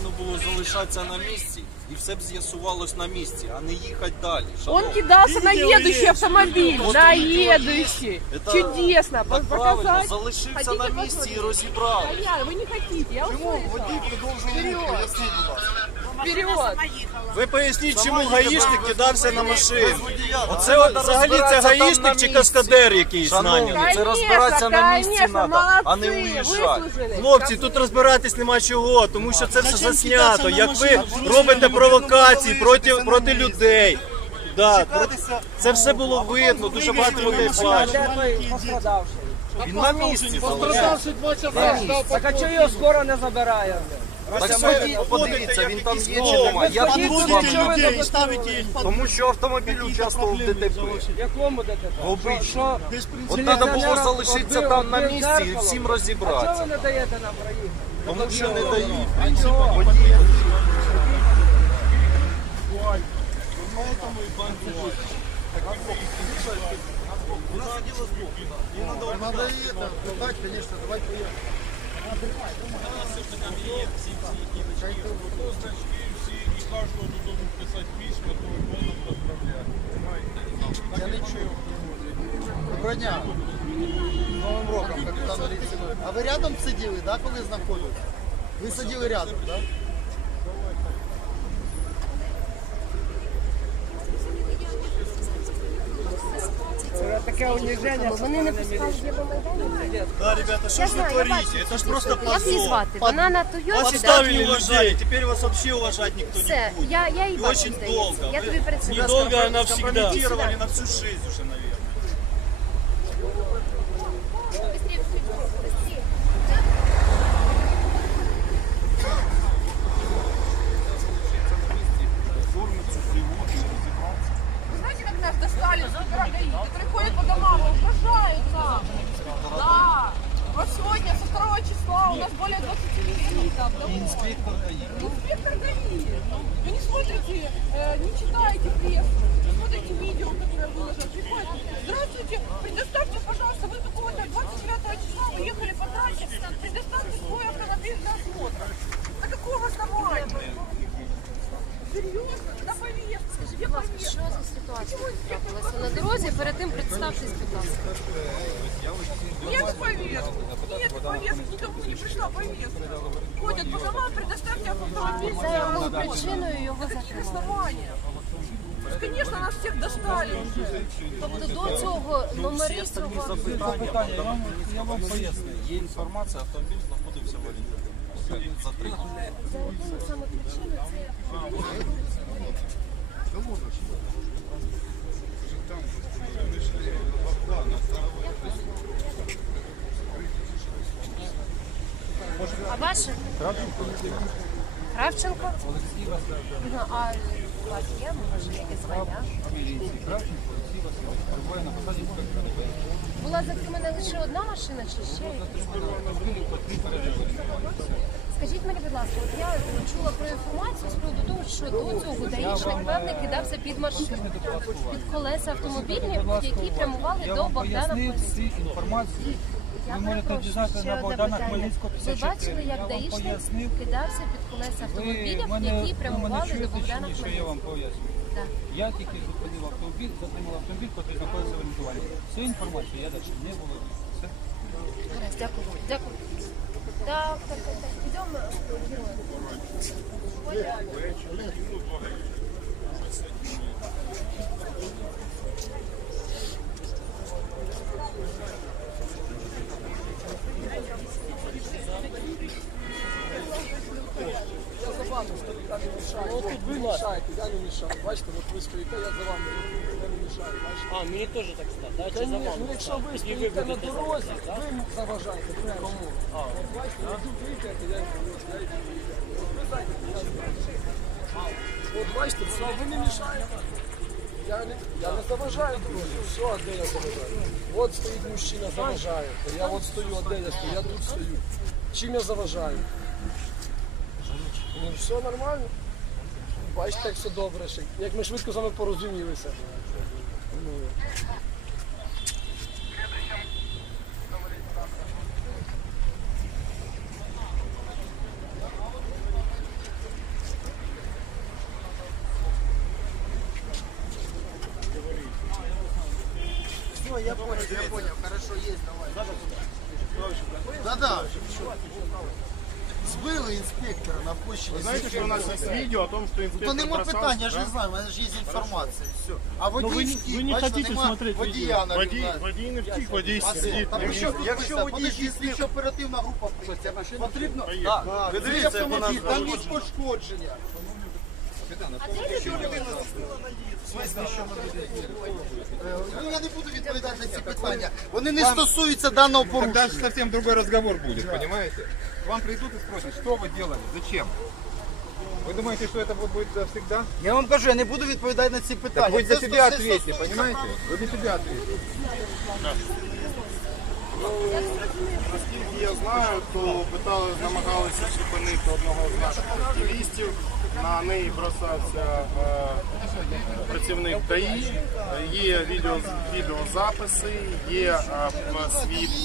Правильно було залишатися на місці і все б з'ясувалось на місці, а не їхати далі. Он шановні. кидался на Видео едущий есть. автомобиль, Вот на видео едущий. Это Чудесно. Так правильно, Показать. залишився Хотите на місці і посмотреть? розібрали. А я, вы не хотите, я Чому услышала. водій продовжує рух? Поясніть, будь ласка. Вперед. Ви поясніть, чому гаїшник кидався на машину? Оце от взагалі це гаїшник чи каскадер якийсь Шановні, це розбиратися на місці конечно, треба, а не молодцы, уїжджати. Хлопці, тут розбиратись нема чого, тому що це все заснято. Як ви робите провокації проти, проти людей. Да, це все було видно, дуже багато людей плаче. Він на місці залишився. Так а чого його скоро не забирає? Так сьогодні подивіться, він там є чи немає. Я тут з Подводите людей і ставите їх під Тому що автомобіль участвував в ДТП. Якому ДТП? Обично. От треба було залишитися там на місці і всім А чого розібратися. ви не даєте нам проїхати? Тому що не дають. Чого? Надо это, конечно, давай поехали. Дня. З Новим роком, капітан Олексій. А ви рядом сиділи, да, коли знаходились? Ви сиділи рядом, так? Да? таке уніження. Вони не пускають Євромайдані. Да, ребята, что Я ж вы знаю, я творите? бачу Это ж цю просто історію. Як її позор. звати? Вона на Тойоті, Вас да? оставили людей, теперь вас вообще уважать никто не Все, будет. я, я її И бачу, очень здається. долго. Я Вы тобі представляю. недолго она она всегда. компрометировали на всю жизнь уже, наверное. Визитов. Инспектор Будь ласка, повестка? що за ситуація трапилася на дорозі? Перед тим представтесь, будь ласка. Нет повестки. Нет повестки. Никому не пришла повестка. Ходят по домам, предоставьте автомобиль. Це було причиною його Какие затримання. основания? Конечно, нас всех достали уже. Тобто до цього номери цього... Запитання, я вам, я вам поясню. Є інформація, автомобіль знаходився в. Затримали. За якою саме причиною це... А ваше? Кравченко? Ну, а у вас є, може, якесь звання? Була затримана лише одна машина чи ще? якісь? Скажіть мені, будь ласка, от я чула про інформацію з приводу того, що до цього даїшник певний кидався під машину, під колеса автомобілів, які прямували до Богдана Хмельницького. всі інформації. Я Ви можете перепрошую, дізнатися ще на одне Богдана питання. Хмельницького Ви 54. бачили, Я як вам даїшник пояснив. кидався під колеса автомобілів, які прямували до Богдана що я вам Хмельницького? поясню? Так. Я тільки зупинив автомобіль, затримав автомобіль, який знаходиться в орієнтуванні. Всю інформацію я далі не було. Все. Гаразд, Дякую. Дякую. Так, так, так, так. Героя. Ну тут ви мішаєте, я не мішаю. Бачите, от ви стоїте, я за вами я не мішаю. Бачите? А, мені теж так стало, да? Чи за ну якщо ви стоїте на дорозі, да? ви заважаєте. Кому? От бачите, ви тут виїхаєте, я йду, я йду. От я. От бачите, все, ви не мішаєте. Я не, я не заважаю дорозі. Все, а де я заважаю? От стоїть мужчина, заважає. Я от стою, а де я стою? Я тут стою. Чим я заважаю? Ну все нормально. Бачите, як все добре. Як ми швидко з вами порозумілися. Ну. Я понял, я понял. Хорошо, есть, давай. Да-да. Збили інспектора на площади. Вы знаете, что у нас есть видео о том, что То инспектор нема бросался, питань, я ж да? не знаю, у мене ж є інформація. і Все. А вы не- водійський, вы не бачите, хотите нема смотреть водія на Водій, вікна. водій не втік, водій А сидить. Там Він- що тут якщо писано? водій Подожди, слідчо оперативна група потрібно. Поїхали. Ви дивіться, автомобіль, там є пошкодження. Е, Ну, я не буду відповідати на ці питання. Вони не стосуються даного Тогда порушення. же совсем другой разговор будет, понимаете? К вам придут и спросят, что вы делали, зачем? Вы думаете, что это вот будет всегда? Я вам кажу, я не буду відповідати на ці питання. Так вы за Це себя все ответьте, стосується понимаете? Вы за себя ответьте. Наскільки я знаю, то питали, намагалися зупинити одного з наших активістів. На неї бросався е, працівник ДАІ, є відео, відеозаписи, є е, свідки.